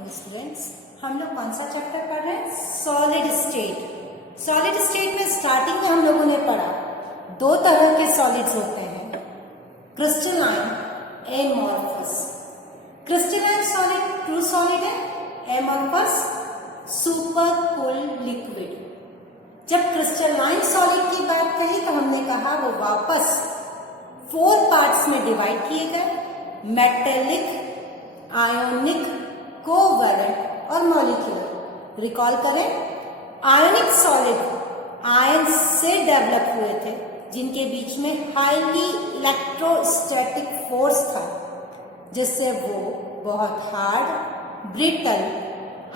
Morning students. हम लोग कौन सा चैप्टर पढ़ रहे हैं? Solid state. सॉलिड स्टेट में स्टार्टिंग में हम लोगों ने पढ़ा दो तरह के सॉलिड्स होते हैं, crystalline, amorphous. Crystalline solid true solid है, एमॉर्फस सुपर कूल्ड लिक्विड। जब क्रिस्टलाइन सॉलिड की बात कही तो हमने कहा वो वापस 4 पार्ट्स में डिवाइड किए गए, मेटेलिक, आयोनिक, कोवैलेंट और मॉलिक्यूलर। रिकॉल करें, आयोनिक सॉलिड आयन से डेवलप हुए थे जिनके बीच में हाईली इलेक्ट्रोस्टैटिक फोर्स था, जिससे वो बहुत hard, brittle,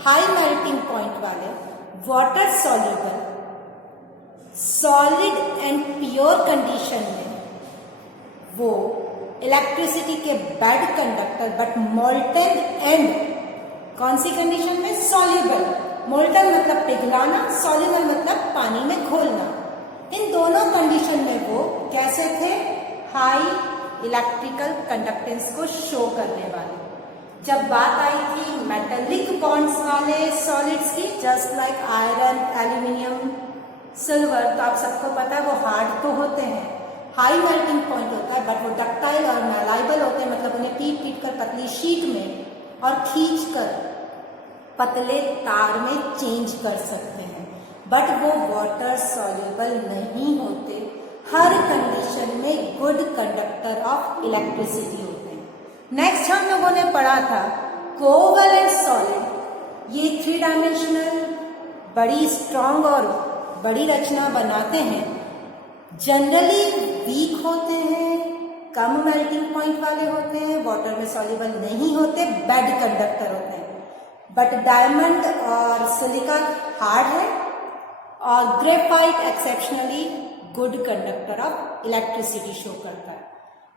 high melting point वाले water soluble solid and pure condition में वो इलेक्ट्रिसिटी के bad conductor but molten and कौन सी कंडीशन में? सॉल्युबल। मोल्टन मतलब पिघलाना, सॉल्युबल मतलब पानी में घोलना। इन दोनों कंडीशन में वो कैसे थे? हाई इलेक्ट्रिकल कंडक्टेंस को शो करने वाले। जब बात आई थी मेटेलिक बॉन्ड्स वाले सॉलिड्स की, just like iron, aluminium, silver, तो आप सबको पता है वो हार्ड तो होते हैं, हाई मेल्टिंग पॉइंट होता है, बट वो डक्टाइल और मैलाइबल होते हैं, मतलब उन्हें पीट कर पतली शीट में और खींच कर पतले तार में चेंज कर सकते हैं, बट वो वाटर सॉल्युबल नहीं होते। हर कंडीशन में गुड कंडक्टर ऑफ इलेक्ट्रिसिटी होते हैं। नेक्स्ट हम लोगों ने पढ़ा था कोवैलेंट सॉलिड। ये 3 डायमेंशनल बड़ी स्ट्रॉन्ग और बड़ी रचना बनाते हैं, जनरली वीक होते हैं, कम मेल्टिंग पॉइंट वाले होते हैं, वाटर में सॉल्युबल नहीं होते, बैड कंडक्टर होते हैं। बट डायमंड और सिलिका हार्ड है और graphite exceptionally good conductor of electricity show करता है।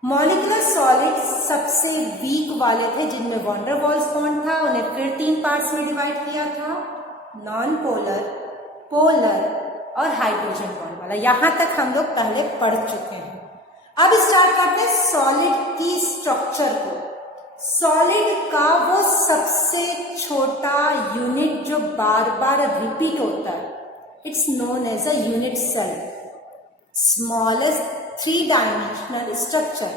मॉलिक्यूलर सॉलिड सबसे वीक वाले थे जिनमें वॉन डेर वाल्स बॉन्ड था, उन्हें फिर 3 पार्ट्स में डिवाइड किया था, नॉन पोलर, पोलर और हाइड्रोजन बॉन्ड वाला। यहां तक हम लोग पहले पढ़ चुके हैं। अब स्टार्ट करते हैं सॉलिड की स्ट्रक्चर को। सॉलिड का वो सबसे छोटा यूनिट जो बार बार रिपीट होता है, it's known as a unit cell. Smallest 3 dimensional structure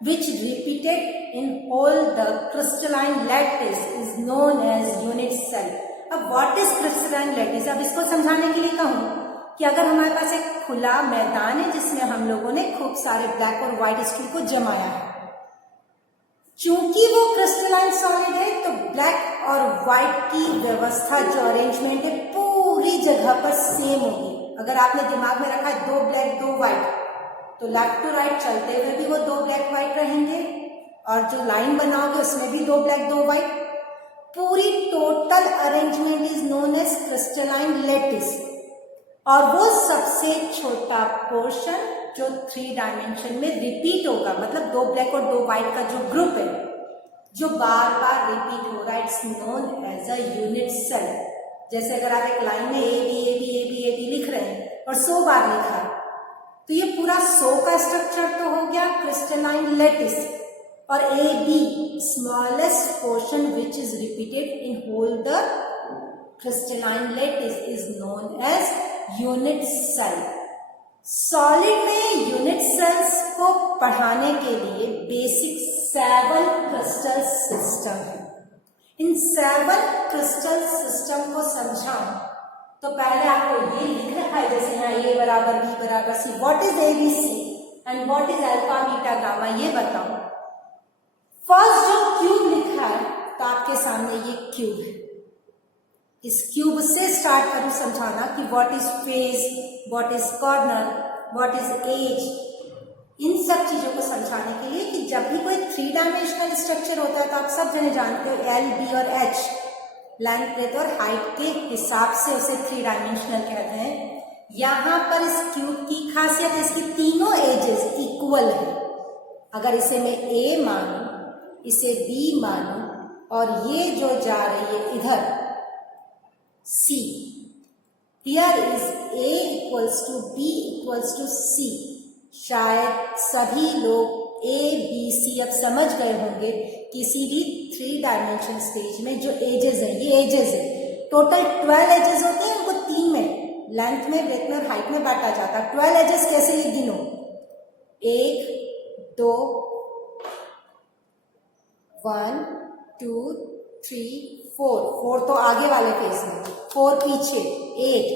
which repeated in whole the crystalline lattice is known as unit cell. अब what is crystalline lattice? अब इसको समझाने के लिए कहूं कि अगर हमारे पास एक खुला मैदान है जिसमें हम लोगों ने खूब सारे ब्लैक और व्हाइट स्टूल को जमाया है, चूंकि वो क्रिस्टलाइन सॉलिड है तो ब्लैक और व्हाइट की व्यवस्था जो अरेंजमेंट है पूरी जगह पर सेम होगी। अगर आपने दिमाग में रखा है 2 ब्लैक 2 व्हाइट, तो लेफ्ट टू राइट चलते हुए भी वो 2 ब्लैक व्हाइट रहेंगे, और जो लाइन बनाओगे उसमें भी 2 ब्लैक 2 व्हाइट। पूरी total arrangement is known as crystalline lattice. और वो सबसे छोटा पोर्शन जो 3 डायमेंशन में रिपीट होगा, मतलब 2 ब्लैक और 2 व्हाइट का जो ग्रुप है जो बार बार रिपीट हो रहा है, it's known as a unit cell. जैसे अगर आप एक लाइन में A B A B A B A B लिख रहे हैं और 100 बार लिखा है, तो ये पूरा 100 का स्ट्रक्चर तो हो गया क्रिस्टलाइन लैटिस। और A B smallest portion which is repeated in whole the crystalline lattice is known as unit cell. Solid में यूनिट सेल्स को पढ़ाने के लिए बेसिक 7 क्रिस्टल सिस्टम है। इन 7 क्रिस्टल सिस्टम को समझाऊं तो पहले आपको ये लिख रखा है, जैसे यहाँ ए बराबर बी बराबर C. What is A B C and what is alpha beta gamma, ये बताऊं। फर्स्ट जो क्यूब लिखा है तो आपके सामने ये क्यूब है। इस क्यूब से स्टार्ट करूं समझाना कि what is face, what is corner, what is edge, इन सब चीजों को समझाने के लिए कि जब भी कोई 3 डायमेंशनल स्ट्रक्चर होता है तो आप सब जने जानते हो एल, बी और एच, लेंथ, ब्रेथ और हाइट के हिसाब से उसे 3 डायमेंशनल कहते हैं। यहां पर इस क्यूब की खासियत है, इसकी तीनों एजेस इक्वल है। अगर इसे मैं ए मानूं, इसे बी मानूं और ये जो जा रही है इधर C, here is A equals to B equals to C। शायद सभी लोग ए बी सी अब समझ गए होंगे किसी भी 3 डायमेंशन स्टेज में जो एजेस हैं, ये एजेस है, टोटल 12 एजेस होते हैं, उनको 3 में लेंथ में, ब्रेथ में और हाइट में बांटा जाता है। 12 एजेस कैसे ये गिनो, 1 2 1 2 3 4 तो आगे वाले फेस में, 4 पीछे, 8,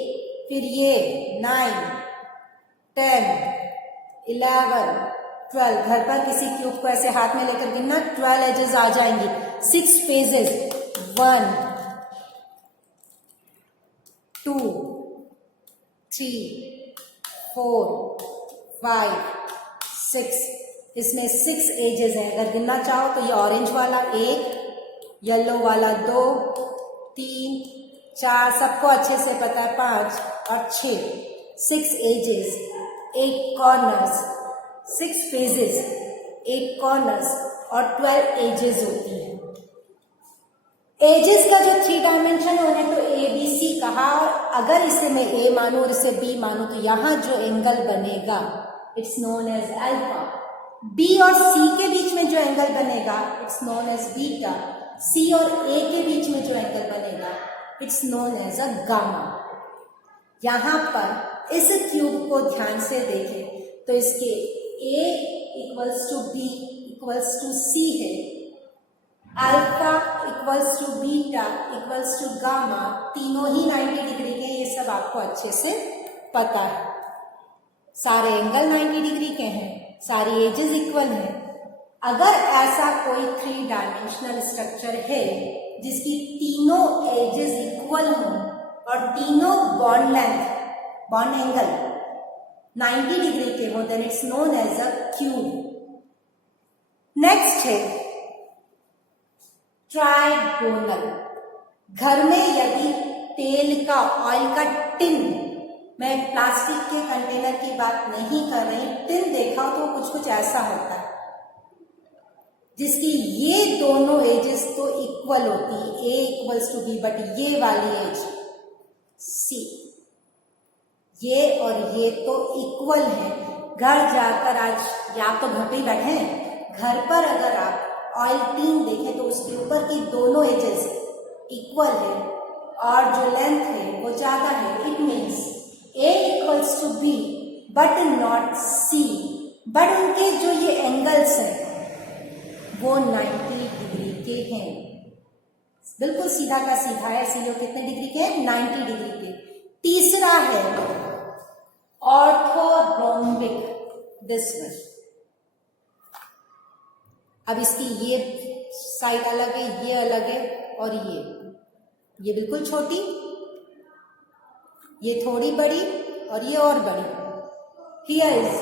फिर ये 9 10 11 12। घर पर किसी क्यूब को ऐसे हाथ में लेकर गिनना, 12 एजेस आ जाएंगी। 6 फेजेस, 1 2 3 4 5 6, इसमें 6 एजेस हैं। अगर गिनना चाहो तो ये ऑरेंज वाला 1, येलो वाला 2 3 4, सबको अच्छे से पता है 5 और 6, 6 एजेस, 8 कॉर्नर्स, 6 फेजेस, 8 कॉर्नर्स और 12 एजेस होती है। एजेस का जो 3 डायमेंशन उन्हें तो ए बी सी कहा, और अगर इसे मैं ए मानूं और इसे बी मानूं तो यहां जो एंगल बनेगा it's known as alpha. B और सी के बीच में जो एंगल बनेगा it's known as beta. C और ए के बीच में जो एंगल बनेगा it's known as a gamma. यहां पर इस क्यूब को ध्यान से देखें तो इसके A equals to B equals to C है, alpha equals to beta equals to gamma, तीनों ही 90 डिग्री के, ये सब आपको अच्छे से पता है। सारे एंगल 90 डिग्री के हैं, सारी एजेस इक्वल हैं। अगर ऐसा कोई 3 डायमेंशनल स्ट्रक्चर है जिसकी तीनों एजेस इक्वल हों और तीनों bond length, bond angle 90 degree के हो, then it's known as a cube. Next है ट्राइगोनल। घर में यदि तेल का, ऑयल का टिन, मैं प्लास्टिक के कंटेनर की बात नहीं कर रही, टिन देखा हो तो कुछ ऐसा होता है जिसकी ये दोनों एजेस तो इक्वल होती है, ए इक्वल्स टू बी, बट ये वाली एज सी, ये और ये तो इक्वल है। घर जाकर आज या तो घर पे ही बैठे हैं, घर पर अगर आप ऑयल टिन देखें तो उसके ऊपर की दोनों एजेस इक्वल है और जो लेंथ है वो ज्यादा है। It means A equals to B but not C, but उनके जो ये एंगल्स हैं वो 90 डिग्री के हैं। बिल्कुल सीधा का सीधा है, इसीलिए कितने डिग्री के हैं, 90 डिग्री के। तीसरा है ऑर्थोरोम्बिक, दिस वन। अब इसकी ये साइड अलग है, ये अलग है, और ये बिल्कुल छोटी, ये थोड़ी बड़ी और ये और बड़ी। Here is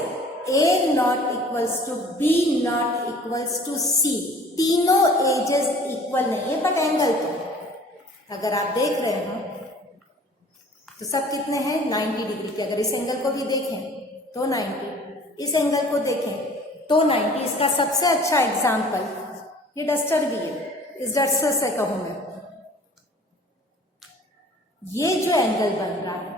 A not equals to B not equals to C, तीनों एजेस इक्वल नहीं है बट एंगल तो, अगर आप देख रहे हो तो सब कितने हैं, 90 डिग्री के। अगर इस एंगल को भी देखें तो 90, इस एंगल को देखें तो 90। इसका सबसे अच्छा एग्जाम्पल ये डस्टर भी है। इस डस्टर से कहूं मैं, ये जो एंगल बन रहा है,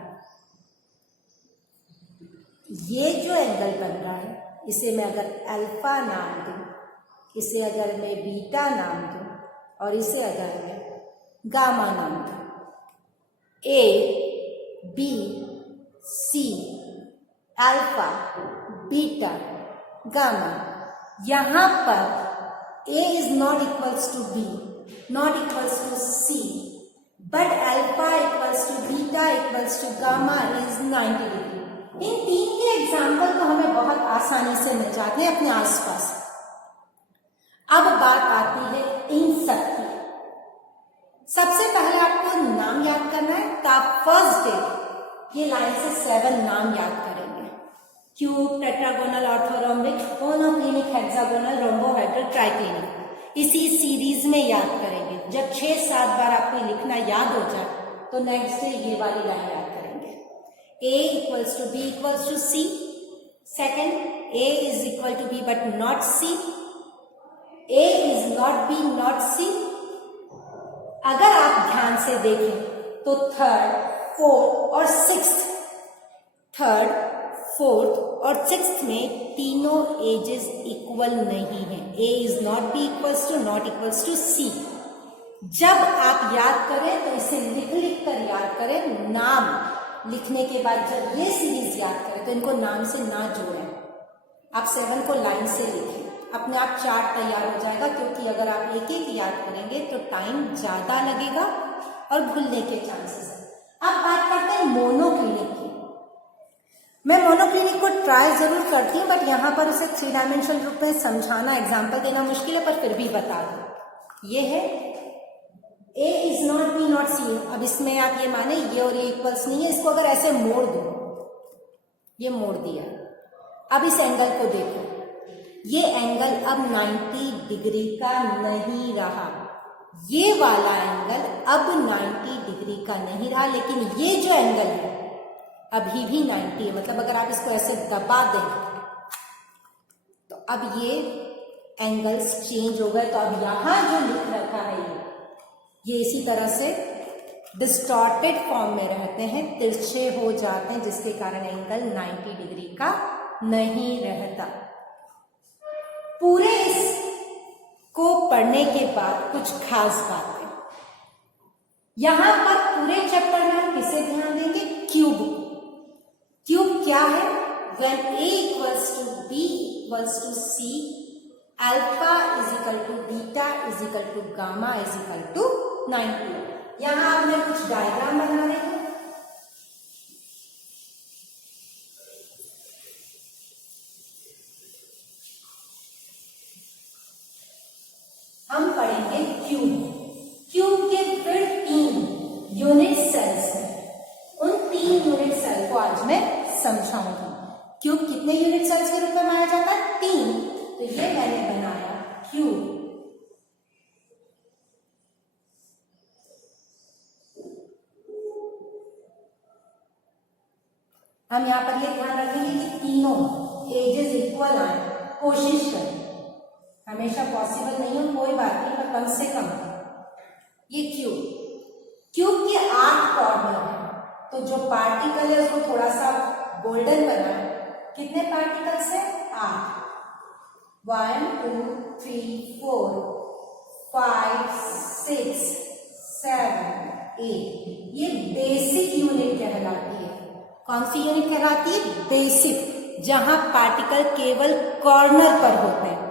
ये जो एंगल बन रहा है, इसे मैं अगर अल्फा नाम दूं, इसे अगर मैं बीटा नाम दूं और इसे अगर मैं गामा नाम दूं, A B C alpha beta gamma, यहां पर A is not equals to B, not equals to C, but alpha equals to beta equals to gamma is 90 degree. इन 3 के एग्जाम्पल तो हमें बहुत आसानी से मिल जाते हैं अपने आसपास। अब बात आती है इन सब की। सबसे पहले आपको नाम याद करना है। तो आप फर्स्ट डे ये लाइन से 7 नाम याद करेंगे। Cube, tetragonal, orthorhombic, monoclinic, hexagonal, rhombohedral, triclinic. इसी सीरीज में याद करेंगे। जब 6-7 बार आपको लिखना याद हो जाए तो नेक्स्ट डे ये वाली लाइन याद करेंगे। A equals to B equals to C. Second, A is equal to B but not C. A is not B not C. अगर आप ध्यान से देखें तो थर्ड, फोर्थ और सिक्स्थ, थर्ड, फोर्थ और सिक्स्थ में तीनों एजेस इक्वल नहीं है। A is not B equals to not equals to C. जब आप याद करें तो इसे लिख कर याद करें। नाम लिखने के बाद जब ये सीरीज याद करें तो इनको नाम से ना जोड़ें। आप 7 को लाइन से लिखें, अपने आप चार्ट तैयार हो जाएगा, क्योंकि अगर आप एक एक याद करेंगे तो टाइम ज्यादा लगेगा और भूलने के चांसेस है। अब बात करते हैं मोनोक्लिनिक की। मैं मोनोक्लिनिक को ट्राई जरूर करती हूँ, बट यहाँ पर उसे 3 डायमेंशनल रूप में समझाना, एग्जाम्पल देना मुश्किल है, पर फिर भी बता दो। ये है A is not B not सी। अब इसमें आप ये माने ये और ये इक्वल्स नहीं है, इसको अगर ऐसे मोड़ दो, ये मोड़ दिया। अब इस एंगल को देखो, ये एंगल अब 90 डिग्री का नहीं रहा। ये वाला एंगल अब 90 डिग्री का नहीं रहा, लेकिन ये जो एंगल है अभी भी 90 है। मतलब अगर आप इसको ऐसे दबा दें तो अब ये एंगल्स चेंज हो गए। तो अब यहां जो लिख रखा है ये इसी तरह से डिस्टॉर्टेड फॉर्म में रहते हैं, तिरछे हो जाते हैं, जिसके कारण एंगल 90 डिग्री का नहीं रहता। पूरे इसको पढ़ने के बाद कुछ खास बातें यहां पर पूरे चैप्टर में हम किसे ध्यान देंगे? क्यूब। क्यूब क्या है? when a equals to b equals to c, alpha is equal to beta is equal to gamma is equal to 90। यहां अब मैं कुछ डायग्राम बना रही हूं। हम पढ़ेंगे क्यूब। क्यूब के फिर 3 यूनिट सेल्स हैं। उन 3 यूनिट सेल को आज मैं समझाऊंगी। क्यूब कितने यूनिट सेल्स के रूप में माना जाता है? 3। तो ये मैंने बनाया क्यूब। हम यहां पर ये ध्यान रखेंगे कि तीनों एजेस इक्वल आए। कोशिश करें, हमेशा पॉसिबल नहीं हो, कोई बात नहीं, पर कम से कम। ये क्यूब के 8 कॉर्नर है, तो जो पार्टिकल है उसको थोड़ा सा गोल्डन बनाए। कितने पार्टिकल्स है? 8। 1 2 3 4 5 6 7 8। ये बेसिक यूनिट कहलाती है। कौन सी यूनिट कहलाती है? बेसिक, जहां पार्टिकल केवल कॉर्नर पर होते हैं।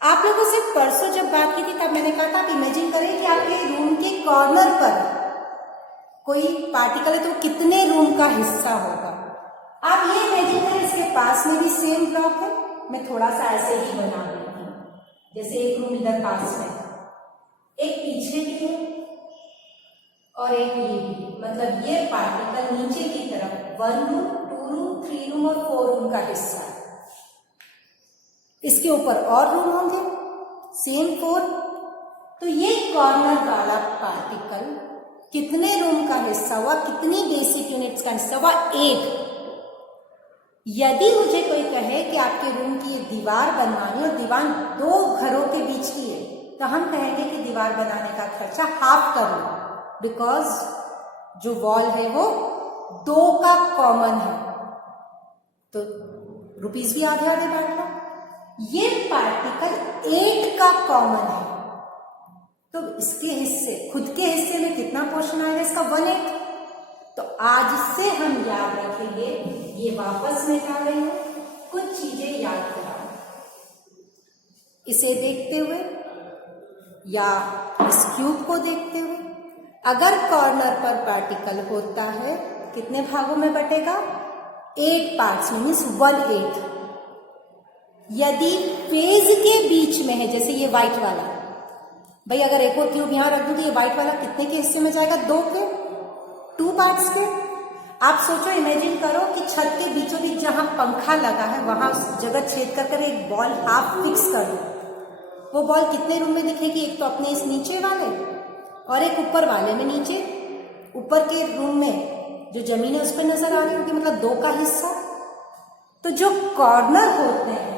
आप लोगों से परसों जब बात की थी तब मैंने कहा था आप इमेजिन करें कि आपके रूम के कॉर्नर पर कोई पार्टिकल है तो कितने रूम का हिस्सा होगा। आप ये इमेजिन करें इसके पास में भी सेम ब्लॉक है। मैं थोड़ा सा ऐसे ही बना देती हूँ, जैसे एक रूम इधर पास में, एक पीछे भी है और एक ये भी। मतलब ये पार्टिकल नीचे की तरफ 1 रूम 2 रूम 3 रूम और 4 रूम का हिस्सा है। इसके ऊपर और रूम होंगे सेम 4। तो ये कॉर्नर वाला पार्टिकल कितने रूम का हिस्सा हुआ? कितनी बेसिक यूनिट्स का हिस्सा हुआ? 1। यदि मुझे कोई कहे कि आपके रूम की दीवार बनवानी और दीवार 2 घरों के बीच की है, तो हम कहेंगे कि दीवार बनाने का खर्चा हाफ कर लो, बिकॉज जो वॉल है वो 2 का कॉमन है, तो रुपीस भी आधे आधे बांट लो। ये पार्टिकल 8 का कॉमन है, तो इसके हिस्से, खुद के हिस्से में कितना पोर्शन आएगा? इसका 1/8। तो आज से हम याद रखेंगे। ये वापस में जा रही हूं, कुछ चीजें याद कराओ। इसे देखते हुए या इस क्यूब को देखते हुए, अगर कॉर्नर पर पार्टिकल होता है कितने भागों में बटेगा? 8 पार्ट्स, मीन्स 1/8। यदि फेज के बीच में है, जैसे ये व्हाइट वाला, भाई अगर एक और क्यूब यहां रख दूं तो ये व्हाइट वाला कितने के हिस्से में जाएगा? 2 पार्ट्स के। आप सोचो, इमेजिन करो कि छत के बीचों बीच जहां पंखा लगा है वहां जगह छेद कर एक बॉल हाफ फिक्स कर दो। वो बॉल कितने रूम में दिखेगी? एक तो अपने इस नीचे वाले और एक ऊपर वाले में। नीचे ऊपर के रूम में जो जमीन है उस पर नजर आ रही होगी, मतलब 2 का हिस्सा। तो जो कॉर्नर होते हैं,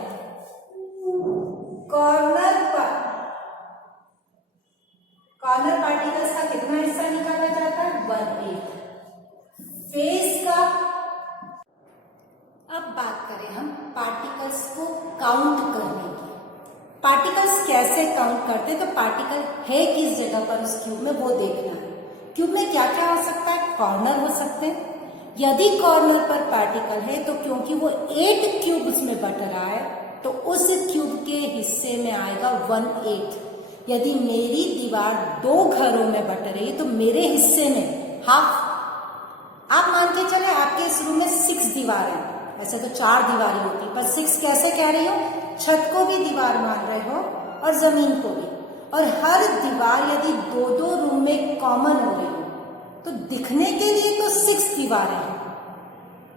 कॉर्नर पार्टिकल्स का कितना हिस्सा निकाला जाता है? 1/8। फेस का, अब पार्टिकल्स को काउंट करने की। पार्टिकल्स कैसे काउंट करते हैं, तो पार्टिकल है किस जगह पर उस क्यूब में वो देखना है। क्यूब में क्या क्या हो सकता है, कॉर्नर हो सकते हैं। यदि कॉर्नर पर पार्टिकल है तो क्योंकि वो 8 क्यूब्स में बट रहा है तो उस क्यूब के हिस्से में आएगा 1/8। यदि मेरी दीवार 2 घरों में बट रही है तो मेरे हिस्से में हाफ। आप मान के चले आपके इस रूम में 6 दीवार है, वैसे तो 4 दीवारें होती, पर 6 कैसे कह रही हो, छत को भी दीवार मान रहे हो और जमीन को भी। और हर दीवार यदि 2-2 रूम में कॉमन हो रही हो तो दिखने के लिए तो 6 दीवारें हैं,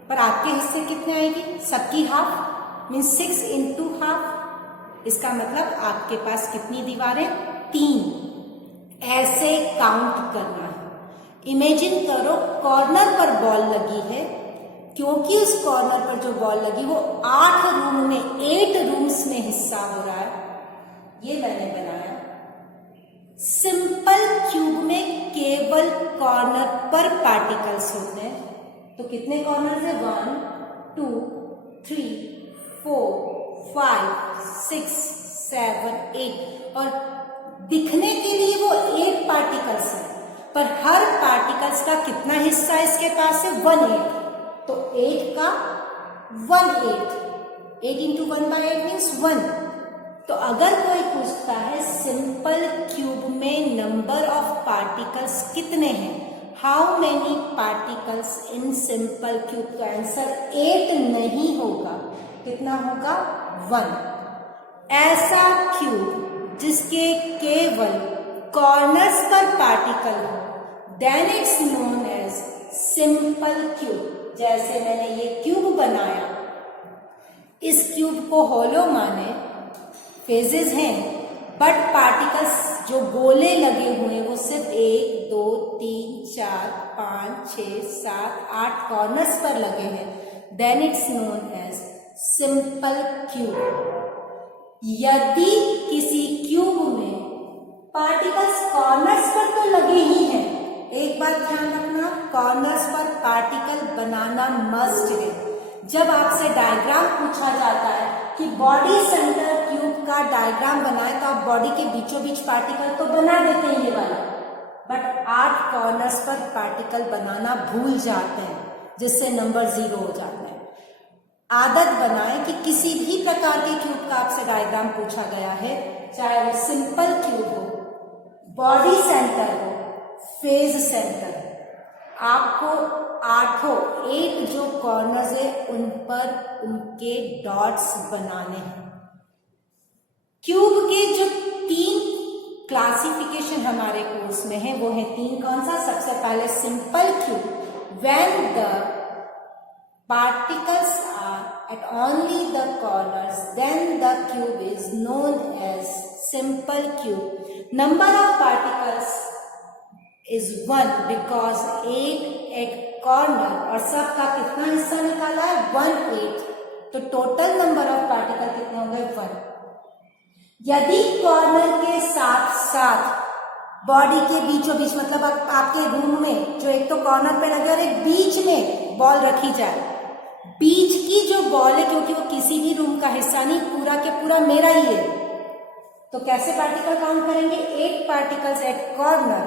पर आपके हिस्से कितने आएगी, सबकी हाफ, मीन 6 इंटू हाफ। इसका मतलब आपके पास कितनी दीवारें, 3। ऐसे काउंट करना है। इमेजिन करो कॉर्नर पर बॉल लगी है, क्योंकि उस कॉर्नर पर जो बॉल लगी वो 8 रूम में 8 रूम्स में हिस्सा हो रहा है। ये मैंने बनाया। सिंपल क्यूब में केवल कॉर्नर पर पार्टिकल्स होते हैं, तो कितने कॉर्नर है, 1 2 3 4 5 6 7 8, और दिखने के लिए वो 8 पार्टिकल्स है, पर हर पार्टिकल्स का कितना हिस्सा इसके पास है, 1/8। तो 8 का 1/8, 8 इंटू 1/8 मीन्स 1। तो अगर कोई पूछता है सिंपल क्यूब में नंबर ऑफ पार्टिकल्स कितने हैं, how many particles in simple cube, तो आंसर 8 नहीं होगा, कितना होगा, 1। ऐसा क्यूब जिसके केवल कॉर्नर्स पर पार्टिकल हो, then it's known as simple cube. जैसे मैंने ये क्यूब बनाया, इस क्यूब को होलो माने, फेजेस हैं, बट पार्टिकल्स जो गोले लगे हुए वो सिर्फ 1 2 3 4 5 6 7 8 कॉर्नर्स पर लगे हैं, then it's known as simple cube. यदि किसी क्यूब में पार्टिकल्स कॉर्नर्स पर तो लगे ही हैं, एक बात ध्यान रखना, कॉर्नर्स पर पार्टिकल बनाना मस्ट है। जब आपसे डायग्राम पूछा जाता है कि बॉडी सेंटर क्यूब का डायग्राम बनाए, तो आप बॉडी के बीचों बीच पार्टिकल तो बना देते हैं ये वाला, बट 8 कॉर्नर्स पर पार्टिकल बनाना भूल जाते हैं, जिससे नंबर 0 हो जाता है। आदत बनाएं कि किसी भी प्रकार के क्यूब का आपसे डायग्राम पूछा गया है, चाहे वो सिंपल क्यूब हो, बॉडी सेंटर हो, फेज सेंटर, आपको 8 जो कॉर्नर्स है उन पर उनके डॉट्स बनाने हैं। क्यूब के जो 3 क्लासिफिकेशन हमारे कोर्स में है वो है 3, कौन सा, सबसे पहले simple cube, when the particles are at only the corners, then the cube is known as simple cube. Number of particles is 1 because 8 at corner, और सबका कितना हिस्सा निकाला है, 1/8, तो टोटल नंबर ऑफ पार्टिकल कितने होंगे, 1। यदि कॉर्नर के साथ साथ बॉडी के बीचों बीच, मतलब आपके रूम में जो एक तो कॉर्नर पे लगे और एक बीच में बॉल रखी जाए, बीच की जो बॉल है, क्योंकि वो किसी भी रूम का हिस्सा नहीं, पूरा के पूरा मेरा ही है, तो कैसे पार्टिकल काउंट करेंगे, 8 पार्टिकल्स एट कॉर्नर,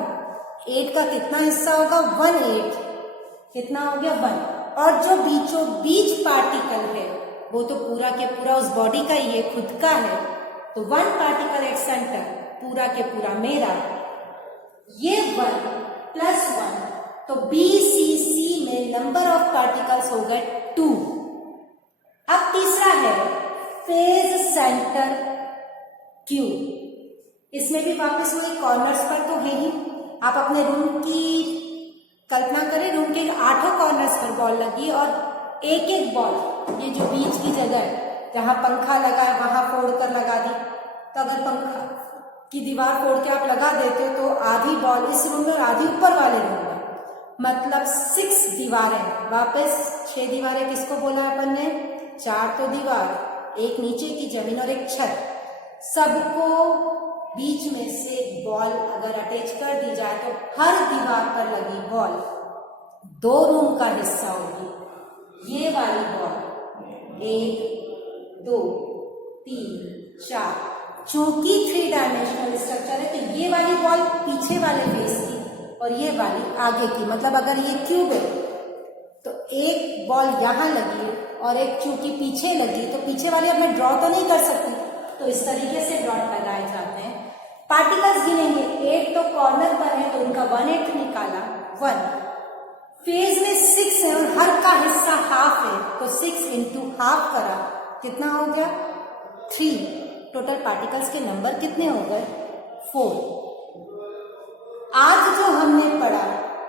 8 का कितना हिस्सा होगा, 1/8, कितना हो गया, 1। और जो बीचों बीच पार्टिकल है वो तो पूरा के पूरा उस बॉडी का ही है, खुद का है, तो 1 पार्टिकल एट सेंटर, पूरा के पूरा मेरा, ये 1 + 1, तो BCC में नंबर ऑफ पार्टिकल्स हो गए 2। अब तीसरा है फेज सेंटर क्यूब। इसमें भी वापस वही कॉर्नर्स पर तो है ही। आप अपने रूम की कल्पना करें, रूम के 8 कॉर्नर्स पर बॉल लगी और एक एक बॉल, ये जो बीच की जगह है जहां पंखा लगा है वहां फोड़ कर लगा दी, तो अगर पंखा की दीवार फोड़ के आप लगा देते हो तो आधी बॉल इस रूम में और आधी ऊपर वाले रूम में, मतलब 6 दीवारें। वापस 6 दीवारें किसको बोला अपन ने, 4 तो दीवार, एक नीचे की जमीन और एक छत, सबको बीच में से बॉल अगर अटैच कर दी जाए तो हर दीवार पर लगी बॉल 2 रूम का हिस्सा होगी। ये वाली बॉल 1 2 3 4। चूंकि 3 डायमेंशनल स्ट्रक्चर है तो ये वाली बॉल पीछे वाले फेस की और ये वाली आगे की, मतलब अगर ये क्यूब है तो एक बॉल यहाँ लगी और एक चूंकि पीछे लगी तो पीछे वाली अब मैं ड्रॉ तो नहीं कर सकती, तो इस तरीके से डॉट लगाए जाते हैं। पार्टिकल्स गिनेंगे, 8 तो कॉर्नर पर है तो उनका 1/8 निकाला 1। फेज में 6 है और हर का हिस्सा हाफ है तो 6 इंटू हाफ करा, कितना हो गया 3। टोटल पार्टिकल्स के नंबर कितने हो गए 4। आज जो हमने पढ़ा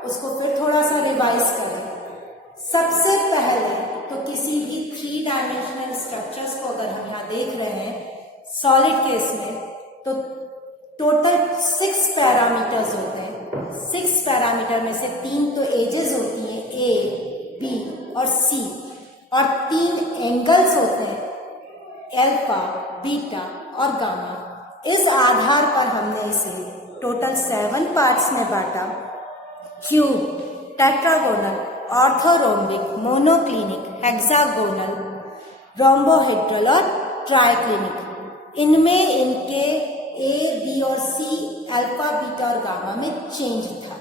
उसको फिर थोड़ा सा रिवाइज करें। सबसे पहले तो किसी भी 3 डायमेंशनल स्ट्रक्चर्स को अगर हम यहाँ देख रहे हैं सॉलिड केस में तो टोटल 6 पैरामीटर्स होते हैं। 6 पैरामीटर में से 3 तो एजेस होती हैं ए, बी और सी, और 3 एंगल्स होते हैं अल्फा, बीटा और गामा। इस आधार पर हमने इसे टोटल 7 पार्ट्स में बांटा। Cube, tetragonal, orthorhombic, monoclinic, hexagonal, rhombohedral और ट्राइक्लिनिक। इनमें इनके ए, बी और सी, अल्फा, बीटा और गामा में चेंज था।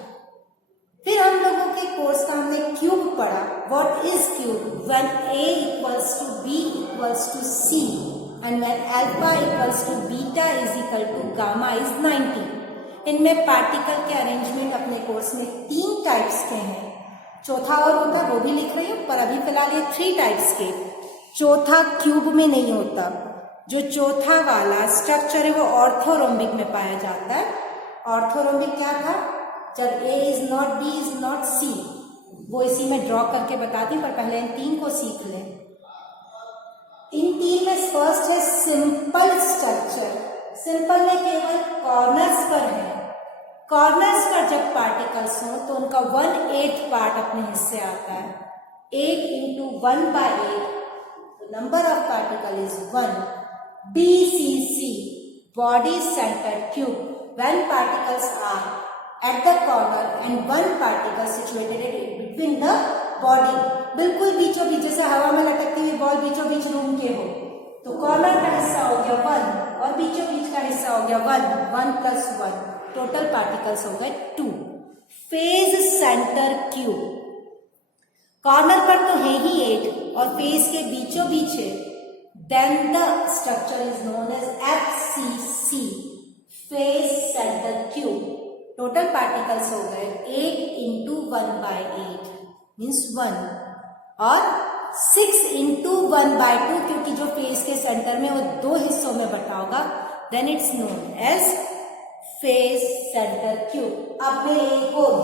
फिर हम लोगों के कोर्स का हमने क्यूब पढ़ा। What is cube? When A equals to B equals to C and when alpha equals to beta is equal to gamma is 90। इनमें पार्टिकल के अरेंजमेंट अपने कोर्स में 3 टाइप्स के हैं। चौथा और होता है वो भी लिख रही हूँ, पर अभी फिलहाल ये 3 टाइप्स के। चौथा क्यूब में नहीं होता। जो चौथा वाला स्ट्रक्चर है वो ऑर्थोरोम्बिक में पाया जाता है। ऑर्थोरोम्बिक क्या था? जब A is not B is not C, वो इसी में ड्रॉ करके बताती हूँ, पर पहले इन 3 को सीख लें। इन 3 में फर्स्ट है सिंपल स्ट्रक्चर। सिंपल में केवल कॉर्नर्स पर है। कॉर्नर्स पर जब पार्टिकल्स हों तो उनका 1/8 पार्ट अपने हिस्से आता है। 8 into 1/8, number of particle is 1। BCC, body centered cube, when particles are at the corner and one particle situated between the body, बिल्कुल बीचों बीच, जैसे हवा में लटकती हुई बॉल बीचों बीच रूम के हो तो कॉर्नर का हिस्सा हो गया 1 और बीचों बीच का हिस्सा हो गया 1 प्लस 1, टोटल पार्टिकल्स हो गए 2। फेज सेंटर क्यूब, कॉर्नर पर तो है ही 8 और फेज के बीचों बीच है, then the structure is known as FCC, phase center cube। Total particles हो गए 8 इंटू 1/8 मीन्स 1 और 6 इंटू 1/2, क्योंकि जो फेज के सेंटर में वो 2 हिस्सों में बटा होगा, then it's known as face centre cube. अब मैं एक और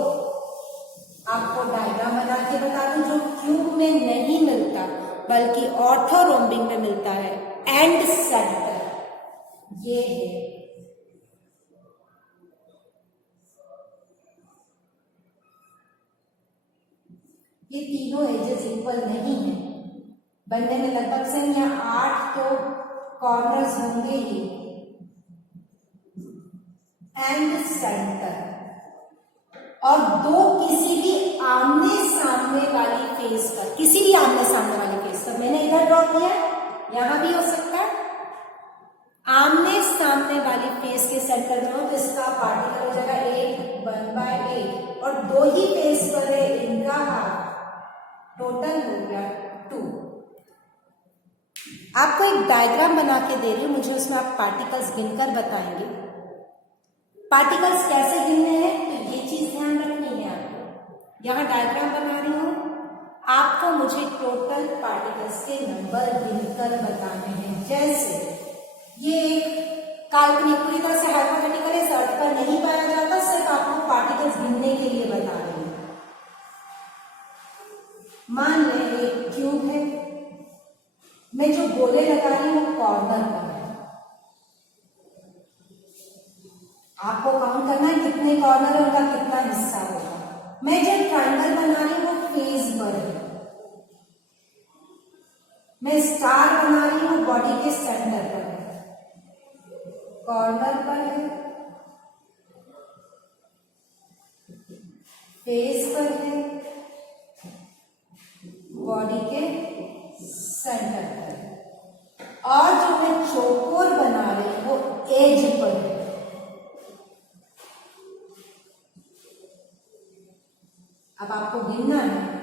आपको डायग्राम बना के बता दूं जो क्यूब में नहीं मिलता बल्कि ऑर्थोरोम्बिक में मिलता है। एंड सेंटर ये है, ये तीनों एजेस इक्वल नहीं है, बनने में लगभग संख्या 8 तो कॉर्नर्स होंगे ही। एंड सेंटर और 2 किसी भी आमने सामने वाली फेस पर, किसी भी आमने सामने वाली फेस पर, मैंने इधर ड्रॉ किया, यहां भी हो सकता है। आमने सामने वाली फेस के सेंटर में हो तो इसका पार्टिकल हो जाएगा 1/8 और 2 ही फेस पर है, इनका हाफ, टोटल हो गया 2। आपको एक डायग्राम बना के दे रही हूं, मुझे उसमें आप पार्टिकल्स गिनकर बताएंगे। पार्टिकल्स कैसे गिनने हैं तो ये चीज ध्यान रखनी है आपको। यहाँ डायग्राम बना रही हूँ, आपको मुझे टोटल पार्टिकल्स के नंबर गिनकर बताने हैं। जैसे ये एक काल्पनिक, पूरी तरह से हाइपोथेटिकल इस अर्थ पर नहीं पाया जाता, सिर्फ आपको पार्टिकल्स गिनने के लिए बता रही हूँ। मान लें एक क्यूब है, मैं जो गोले लगा रही हूँ कॉर्नर पर है। आपको काउंट करना है कितने कॉर्नर है, उनका कितना हिस्सा होगा। मैं जो ट्रायंगल बना रही हूँ वो फेस पर है। मैं स्टार बना रही हूँ बॉडी के सेंटर पर है, कॉर्नर पर है, फेस पर है, बॉडी के सेंटर पर है। As per. अब आपको गिनना है।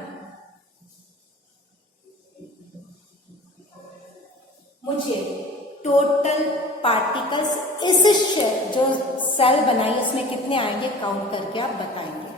मुझे टोटल पार्टिकल्स इस जो सेल बनाई इसमें कितने आएंगे काउंट करके आप बताएंगे।